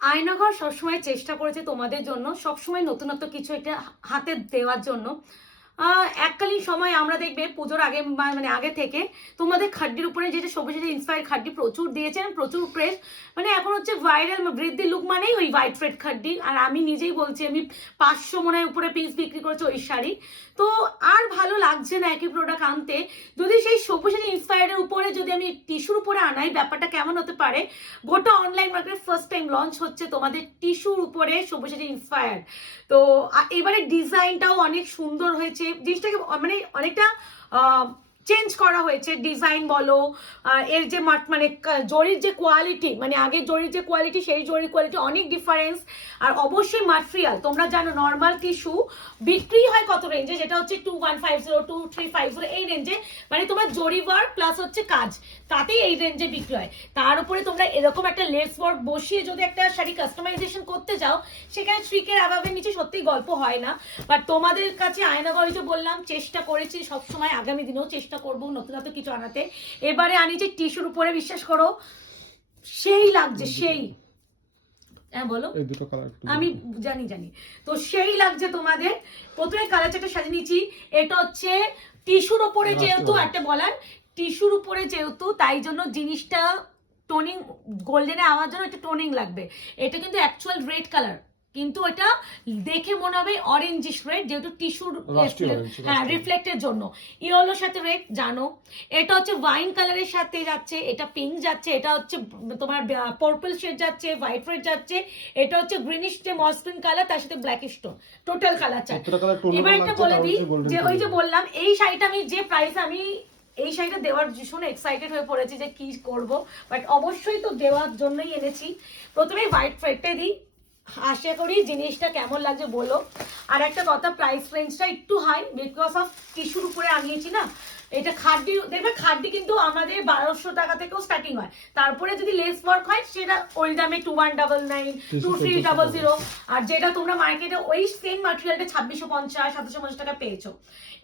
আয়নাঘর সবসময় চেষ্টা করেছে তোমাদের জন্য সবসময় নতুনত্ব কিছু একটা হাতে দেওয়ার জন্য। এককালীন সময় আমরা দেখবে পুজোর আগে মানে আগে থেকে তোমাদের খাড্ডির উপরে যেটা সবুজ ইন্সপায়ার খাড্ডি প্রচুর দিয়েছেন, প্রচুর প্রেস। মানে এখন হচ্ছে ভাইরাল বৃদ্ধি লুক মানেই ওই হোয়াইট রেড খাড্ডি। আর আমি নিজেই বলছি, আমি 500 মনে হয় উপরে পিস বিক্রি করেছি ওই শাড়ি। তো আর ভালো লাগছে না একই প্রোডাক্ট আনতে। যদি সেই সবুজ ইন্সপায়ারের উপরে যদি আমি টিস্যুর উপরে আনাই, ব্যাপারটা কেমন হতে পারে? গোটা অনলাইন মার্কেটে ফার্স্ট টাইম লঞ্চ হচ্ছে তোমাদের টিস্যুর উপরে সবুজ ইন্সপায়ার। তো এবারে ডিজাইনটাও অনেক সুন্দর হয়েছে, জিনিসটাকে মানে অনেকটা চেঞ্জ করা হয়েছে, ডিজাইন বলো এর যে মানে জরির যে কোয়ালিটি, মানে আগের জরির যে কোয়ালিটি সেই জরির কোয়ালিটি অনেক ডিফারেন্স। আর অবশ্যই ম্যাটেরিয়াল তোমরা জানো নর্মাল টিস্যু বিক্রি হয় কত রেঞ্জে, যেটা হচ্ছে 2150 2350 এই রেঞ্জে, মানে তোমার জরি ওয়ার্ক প্লাস হচ্ছে কাজ, তাতেই এই রেঞ্জে বিক্রি হয়। তার উপরে তোমরা এরকম একটা লেস ওয়ার্ক বসিয়ে যদি একটা শাড়ি কাস্টমাইজেশন করতে যাও, সেখানে ট্রিকের অভাবের নিচে সত্যি গল্প হয় না। বাট তোমাদের কাছে আয়নাঘরে যে বললাম, চেষ্টা করেছি সবসময়, আগামী দিনেও চেষ্টা করবো নতুনত্ব কিছু আনাতে। এবারে আনি যে টিস্যুর উপরে, বিশ্বাস করো সেই লাগছে, সেই। হ্যাঁ বলো। এই দুটো কালার আমি জানি তো সেই লাগছে তোমাদের। প্রথমে কালার চারটা সাজিয়ে নিচ্ছি। এটা হচ্ছে টিস্যুর উপরে, যেহেতু একটা বলার টিস্যুর উপরে যেহেতু, তাই জন্য জিনিসটা টোনিং গোল্ডেনে আওয়ার জন্য একটা টোনিং লাগবে। এটা কিন্তু অ্যাকচুয়াল রেড কালার, কিন্তু এটা দেখে মনে হবে অরেঞ্জিশ রেড, যেহেতু টিস্যুর হ্যাঁ রিফ্লেক্টের জন্য। ইয়েলোর সাথে রেড জানো। এটা হচ্ছে ওয়াইন কালারের সাথে যাচ্ছে, এটা পিঙ্ক যাচ্ছে, এটা হচ্ছে তোমার পার্পল শেড যাচ্ছে, হোয়াইট রেড যাচ্ছে, এটা হচ্ছে গ্রিনিশ যে মসলিন কালার, তার সাথে ব্ল্যাক স্টোন, টোটাল কালার চাই। এবার একটা বলে দিই যে ওই যে বললাম এই শাড়িটা আমি যে প্রাইস, আমি এই শাড়িটা দেওয়ার ভীষণ এক্সাইটেড হয়ে পড়েছি যে কি করব, বাট অবশ্যই তো দেওয়ার জন্যই এনেছি। প্রথমে হোয়াইট ফ্রেডটা দিই, আশা করি জিনিসটা কেমন লাগছে বলো। আর একটা কথা, প্রাইস রেঞ্জটা একটু হাই বিকজ অফ টিস্যুর উপরে আনিয়েছি না। এটা খাড্ডি, দেখবে খাড্ডি কিন্তু আমাদের 1200 টাকা থেকেও স্টার্টিং হয়, তারপরে যদি লেস ওয়ার্ক হয় সেটা ওই দামে 2199 2300। আর যেটা তোমরা মার্কেটে ওই সেম ম্যাটেরিয়ালটা 2650 2750 টাকা পেয়েছো।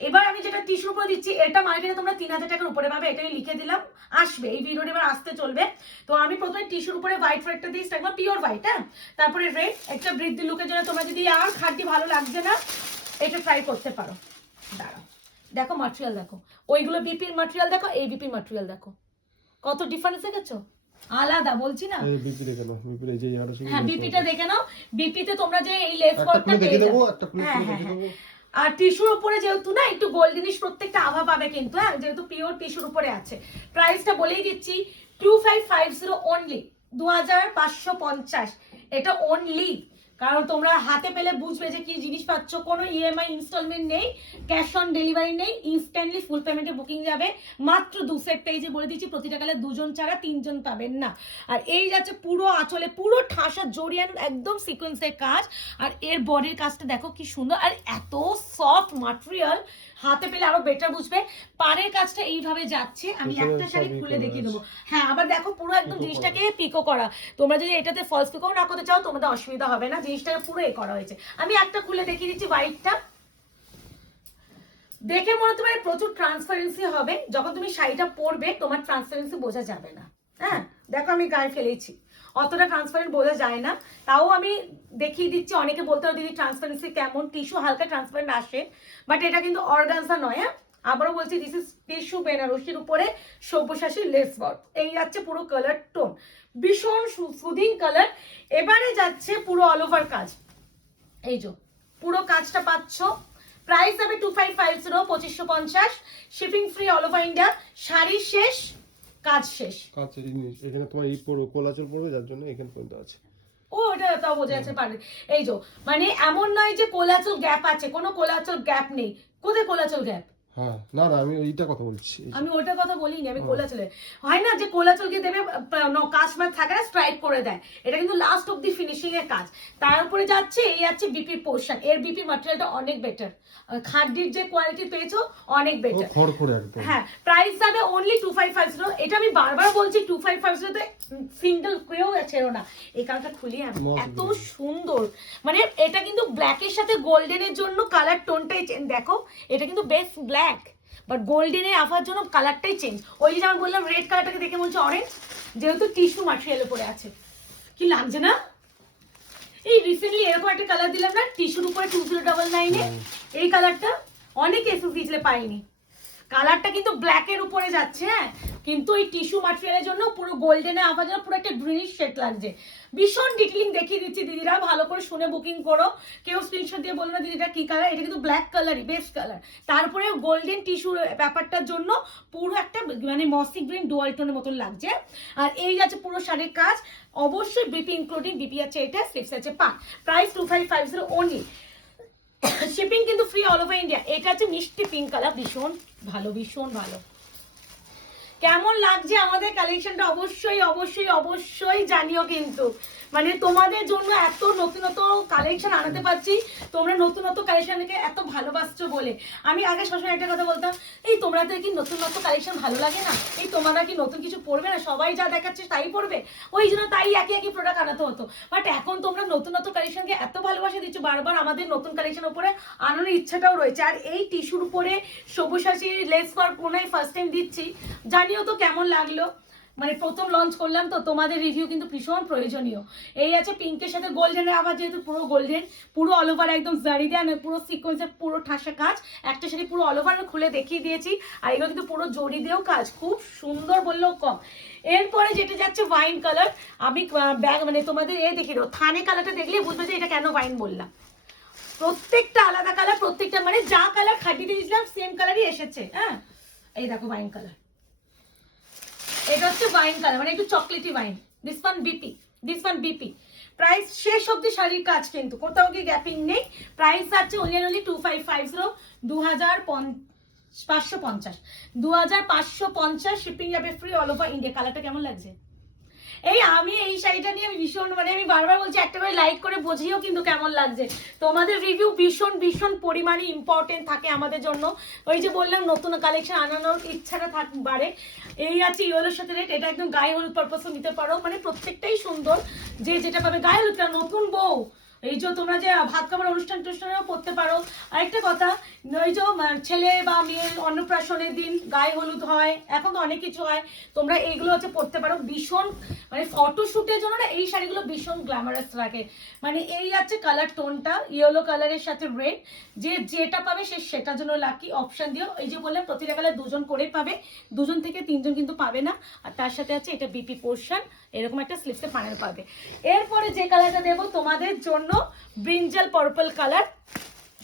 এবার আমি যেটা টিস্যুর উপরে দিচ্ছি, এটা মার্কেটে তোমরা 3000 টাকার উপরে পাবে, এটা আমি লিখে দিলাম, আসবে এই ভিডিওটা এবার আসতে চলবে। তো আমি প্রথমে টিস্যুর উপরে হোয়াইট রেডটা দিই, একদম পিওর হোয়াইট, হ্যাঁ। তারপরে রেড একটা বৃদ্ধি লুকের জন্য তোমরা যদি আর খাড্ডি ভালো লাগছে না, এটা ট্রাই করতে পারো। দাঁড়াও, দেখো ম্যাটেরিয়াল দেখো, ওইগুলো বিপির ম্যাটেরিয়াল দেখো, এই বিপির ম্যাটেরিয়াল দেখো, কত ডিফারেন্স দেখেছো? আলাদা বলছি না। এই বিপি দেখে নাও, বিপি এই যে ইয়ার আছে, হ্যাঁ বিপিটা দেখে নাও। বিপিতে তোমরা যে এই লেস ওয়ার্কটা দেখে দেবো, একটা খুলে হ্যাঁ দেখে দেবো। আর টিস্যুর উপরে যেহেতু না একটু গোল্ডেনিশ প্রত্যেকটা আভা পাবে কিন্তু, হ্যাঁ যেহেতু পিওর টিস্যুর উপরে আছে। প্রাইসটা বলেই দিচ্ছি 2550 অনলি, 2550। এটা অনলি, কারণ তোমরা হাতে পেলে বুঝবে যে কি জিনিস পাচ্ছ। কোনো ইএমআই ইনস্টলমেন্ট নেই, ক্যাশ অন ডেলিভারি নেই, ইনস্ট্যান্টলি ফুল পেমেন্টে বুকিং যাবে। মাত্র 2 সেট পেজে বলে দিচ্ছি, প্রতিটা কালে 2 জন ছাড়া 3 জন পাবেন না। আর এই যাচ্ছে পুরো আঁচলে পুরো ঠাসা জড়িয়ান একদম সিকোয়েন্সের কাজ। আর এর বডির কাজটা দেখো কি সুন্দর, আর এত সফট ম্যাটেরিয়াল, হাতে পেলে আরো বেটার বুঝবে। পাড়ের কাজটা এইভাবে যাচ্ছে, আমি একটা শাড়ি খুলে দেখিয়ে দেবো। হ্যাঁ আবার দেখো পুরো একদম জিনিসটাকে পিকো করা। তোমরা যদি এটাতে ফলস পিকো না করতে চাও, তোমাদের অসুবিধা হবে না, জিনিসটাকে পুরো এ করা হয়েছে। আমি একটা খুলে দেখিয়ে দিচ্ছি হোয়াইটটা, দেখে মনে হতে পারে প্রচুর ট্রান্সপারেন্সি হবে, যখন তুমি শাড়িটা পরবে তোমার ট্রান্সপারেন্সি বোঝা যাবে না। হ্যাঁ দেখো আমি গায়ে ফেলেছি, অতটা ট্রান্সপারেন্ট বোঝা যায় না, তাও আমি দেখিয়ে দিচ্ছি। অনেকে বলতে হবে দিদি ট্রান্সপারেন্সি কেমন, টিস্যু হালকা ট্রান্সপারেন্ট আসে, বাট এটা কিন্তু অর্গানজা নয়। হ্যাঁ আবারও বলছি, দিস ইজ টিস্যু বেনারসির উপরে সব্যসাচী লেস ওয়ার্ক। এই যাচ্ছে পুরো কালার টোন, ভীষণ সুদিং কালার। এবারে যাচ্ছে পুরো অল ওভার কাজ, এই যে পুরো কাজটা পাচ্ছ। প্রাইস হবে 2550, 2550, shipping free all over India. Sari শেষ, কাজ শেষ। আচ্ছা এখানে তোমার এই পুরো কোলাচল পড়বে, যার জন্য এখানে পর্যন্ত আছে। ও এটা তাও বোঝা যাচ্ছে পারে। এই যে মানে এমন নয় যে কোলাচল গ্যাপ আছে, কোনো কোলাচল গ্যাপ নেই। কোথায় কোলাচল গ্যাপ? হ্যাঁ না না, আমি ওইটা কথা বলছি। আমি ওটার কথা বলিনি, আমি কোলাচলে হয় না যে কোলাচল গিয়ে দেবে কাজ মাছ থাকে না, স্ট্রাইক করে দেয়। এটা কিন্তু লাস্ট অব দি ফিনিশিং এর কাজ। তার উপরে যাচ্ছে এই যাচ্ছে বিপির পোর্শন, এর বিপির ম্যাটেরিয়ালটা অনেক বেটার, খাদ্যের যে কোয়ালিটি পেয়েছো অনেক বেটার। হ্যাঁ প্রাইস যাবে অনলি 2550। এটা আমি বারবার বলছি 2550 তে সিঙ্গেল কেউ ছেড়ো না। এই কালারটা খুলি আমি, এত সুন্দর, মানে এটা কিন্তু ব্ল্যাকের সাথে গোল্ডেনের জন্য কালার টোনটাই চেঞ্জ। দেখো এটা কিন্তু বেস্ট ব্ল্যাক, বাট গোল্ডেনে আসার জন্য কালারটাই চেঞ্জ। ওই যে যেমন বললাম রেড কালারটাকে দেখে মনে হচ্ছে অরেঞ্জ, যেহেতু টিস্যু ম্যাটেরিয়ালের উপরে আছে। কি লাগছে না? এই রিসেন্টলি এরকম একটা কালার দিলাম না টিস্যুর উপরে 2099 এই কালারটা অনেক এসএস দিয়েছিলে পাইনি। কালারটা কিন্তু ব্ল্যাক এর উপরে যাচ্ছে, হ্যাঁ, কিন্তু এই টিস্যু ম্যাটেরিয়ালের জন্য পুরো গোল্ডেনে আবার যেন পুরো একটা গ্রিনিশ শেড লাগছে। ভীষণ ডিটেইলিং দেখিয়ে দিচ্ছি দিদিরা, ভালো করে শুনে বুকিং করো। কেউ স্ক্রিনশট দিয়ে বলো না দিদিটা কি কালার, এটা কিন্তু ব্ল্যাক কালারই বেস্ট কালার। তারপরে গোল্ডেন টিস্যু ব্যাপারটার জন্য পুরো একটা মানে মসি গ্রিন ডুয়াল টোনের মতন লাগছে। আর এই আছে পুরো শাড়ির কাজ, অবশ্যই বিপি ইনক্লুডিং, বিপি আছে এটা, স্লিপস আছে পাঁচ, প্রাইস 2550 অনলি, শিপিং কিন্তু ফ্রি অল ওভার ইন্ডিয়া। এটা হচ্ছে মিষ্টি পিঙ্ক কালার, ভীষণ ভালো, ভীষণ ভালো। কেমন লাগছে আমাদের কালেকশনটা অবশ্যই অবশ্যই অবশ্যই জানিও কিন্তু, মানে তোমাদের জন্য এত নতুন নতুন কালেকশন আনাতে পারছি, তোমরা নতুন নতুন কালেকশনকে এত ভালোবাসছো বলে। আমি আগে সবসময় একটা কথা বলতাম, এই তোমরা তো কি নতুন নতুন কালেকশন ভালো লাগে না, এই তোমরা কি নতুন কিছু পড়বে না, সবাই যা দেখাচ্ছে তাই পড়বে, ওই জন্য তাই একই একই প্রোডাক্ট আনাতে হতো। বাট এখন তোমরা নতুন নতুন কালেকশনকে এত ভালোবাসা দিচ্ছ, বারবার আমাদের নতুন কালেকশন উপরে আনানোর ইচ্ছাটাও রয়েছে। আর এই টিস্যুর উপরে সবুজ লেস ওয়ার্ক কোনায় ফার্স্ট টাইম দিচ্ছি, জানিও তো কেমন লাগলো। মানে প্রথম লঞ্চ করলাম তো, তোমাদের রিভিউ কিন্তু ভীষণ প্রয়োজনীয়। এই আছে পিঙ্কের সাথে গোল্ডেনের, আবার যেহেতু পুরো গোল্ডেন, পুরো অল ওভার একদম জারি দেন, পুরো সিকোয়েন্সের পুরো ঠাসা কাজ, একটা শাড়ি পুরো অল ওভার খুলে দেখিয়ে দিয়েছি। আর এগুলো কিন্তু পুরো জড়ি দিয়েও কাজ, খুব সুন্দর বললেও কম। এরপরে যেটা যাচ্ছে ওয়াইন কালার, আমি ব্যাগ মানে তোমাদের দেখিয়ে দেবো, থানে কালারটা দেখলে বুঝবে যে এটা কেন ওয়াইন বললাম। প্রত্যেকটা আলাদা কালার, প্রত্যেকটা মানে যা কালার খাটিয়ে দিয়েছিলাম সেম কালারই এসেছে। হ্যাঁ, এই দেখো ওয়াইন কালার, এটা হচ্ছে ওয়াইন কালার মানে একটু chocolatey wine. This one BP. Price শেষ অব্দি শাড়ির কাজ কিন্তু কোথাও কি গ্যাপিং নেই। প্রাইস আছে অনলি 2550, 2550 শিপিং যাবে ফ্রি অল ওভার ইন্ডিয়া। কালারটা কেমন লাগছে? আমি এই শাড়িটা নিয়ে আমি ভীষণ মানে আমি বারবার বলছি একটা করে লাইক করে বুঝিও কিন্তু কেমন লাগছে। তোমাদের রিভিউ ভীষণ ভীষণ পরিমাণে ইম্পর্টেন্ট থাকে আমাদের জন্য। ওই যে বললাম নতুন কালেকশন আনানোর ইচ্ছাটা বাড়ে। এই আছে ইয়েলোর সাথে রেড, এটা একদম গায়ে হলুদ পারপাসও নিতে পারো, মানে প্রত্যেকটাই সুন্দর। যে যেটা পাবে গায়ে হলুদ, নতুন বউ এই যে তোমরা যে ভাত খাবার অনুষ্ঠান টুষ্ঠানেও পড়তে পারো। আরেকটা কথা, ওই যে ছেলে বা মেয়ের অন্নপ্রাশনের দিন গায়ে হলুদ হয়, এখন তো অনেক কিছু হয়, তোমরা এইগুলো হচ্ছে পড়তে পারো। ভীষণ মানে ফটোশুটের জন্য না এই শাড়িগুলো ভীষণ গ্ল্যামারাস রাখে। মানে এই আছে কালার টোনটা ইয়েলো কালারের সাথে রেড, যে যেটা পাবে সে সেটার জন্য লাকি অপশন দিও। এই যে বললাম প্রতিটা কালার দুজন করে পাবে, দুজন থেকে তিনজন কিন্তু পাবে না। আর তার সাথে আছে এটা বিপি পোর্শন, এরকম একটা স্লিপসে প্যানেল পাবে। এরপরে যে কালারটা দেবো তোমাদের জন্য ব্রিঞ্জাল পার্পল কালার,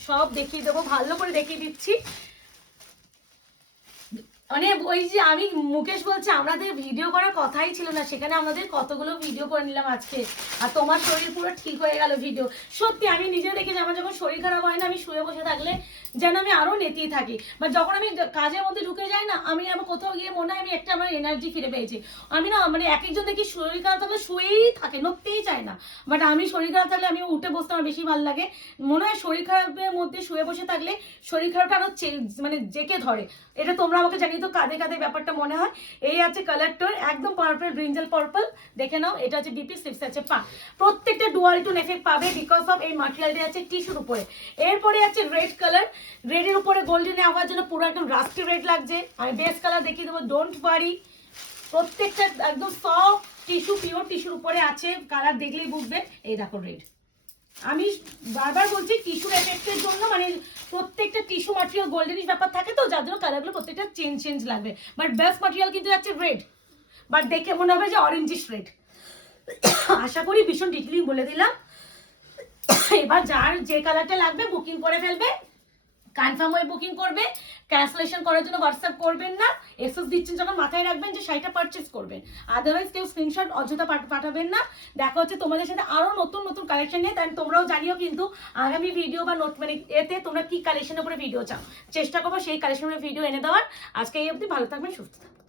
সব দেখিয়ে দেবো, ভালো করে দেখিয়ে দিচ্ছি। মানে ওই যে আমি মুকেশ বলছে আমাদের ভিডিও করার কথাই ছিল না, সেখানে আমাদের কতগুলো ভিডিও করে নিলাম আজকে। আর তোমার শরীর পুরো ঠিক হয়ে গেল ভিডিও। সত্যি আমি নিজে দেখেছি আমার যখন শরীর খারাপ হয় না, আমি শুয়ে বসে থাকলে যেন আমি আরো নেতিয়ে থাকি, বা যখন আমি কাজের মধ্যে ঢুকে যাই না, আমি আবার কোথাও গিয়ে মনে হয় আমি একটা আমার এনার্জি ফিরে পেয়েছি। আমি না মানে এক একজন দেখি শরীর খারাপ থাকলে শুয়েই থাকে, নড়তেই চায় না। বাট আমি শরীর খারাপ থাকলে আমি উঠে বসতে আমার বেশি ভালো লাগে। মনে হয় শরীর খারাপের মধ্যে শুয়ে বসে থাকলে শরীর খারাপটা আরো মানে জেকে ধরে। এটা তোমরা আমাকে জানিয়ে তো কাঁধে কাঁধে ব্যাপারটা মনে হয়। এই আছে কালার টোন একদম পার্পল, ব্রিঞ্জাল পার্পল, দেখে নাও। এটা আছে বিপি, স্লিপস আছে পা, প্রত্যেকটা ডুয়াল টোন এফেক্ট পাবে বিকজ অফ এই ম্যাটেরিয়ালটা আছে টিস্যুর উপরে। এরপরে আছে রেড কালার, রেডের উপরে গোল্ডেনে আবার জন্য পুরো একদম রাস্টি রেড লাগছে। আমি বেস কালার দেখিয়ে দেবো, ডোন্ট ওয়ারি। প্রত্যেকটা একদম সফট টিস্যু, পিওর টিস্যুর উপরে আছে, কালার দেখলেই বুঝবে। এই দেখো রেড, আমি বারবার বলছি টিস্যুর এফেক্টের জন্য, মানে প্রত্যেকটা টিস্যু ম্যাটেরিয়াল গোল্ডেনিশ ব্যাপার থাকে তো, যার জন্য কালারগুলো প্রত্যেকটা চেঞ্জ লাগবে। বাট বেস্ট ম্যাটেরিয়াল কিন্তু যাচ্ছে রেড, বাট দেখে মনে হবে যে অরেঞ্জিশ রেড। আশা করি ভীষণ ডিটেইলিং বলে দিলাম। এবার যার যে কালারটা লাগবে বুকিং করে ফেলবে, কনফার্ম হয়ে বুকিং করবে। ক্যান্সেলেশন করার জন্য হোয়াটসঅ্যাপ করবেন না, এসএস দিচ্ছেন যখন মাথায় রাখবেন যে শাড়িটা পারচেস করবেন, আদারওয়াইজ কেউ স্ক্রিনশট অযথা পাঠাবেন না। দেখা হচ্ছে তোমাদের সাথে আরো নতুন নতুন কালেকশন নিয়ে, তাই তোমরাও জানিও কিন্তু আগামী ভিডিও বা নোট মানে এতে তোমরা কি কালেকশনের উপরে ভিডিও চাও, চেষ্টা করবো সেই কালেকশনের ভিডিও এনে দেওয়ার। আজকে এই অবধি, ভালো থাকবেন, সুস্থ থাকবেন।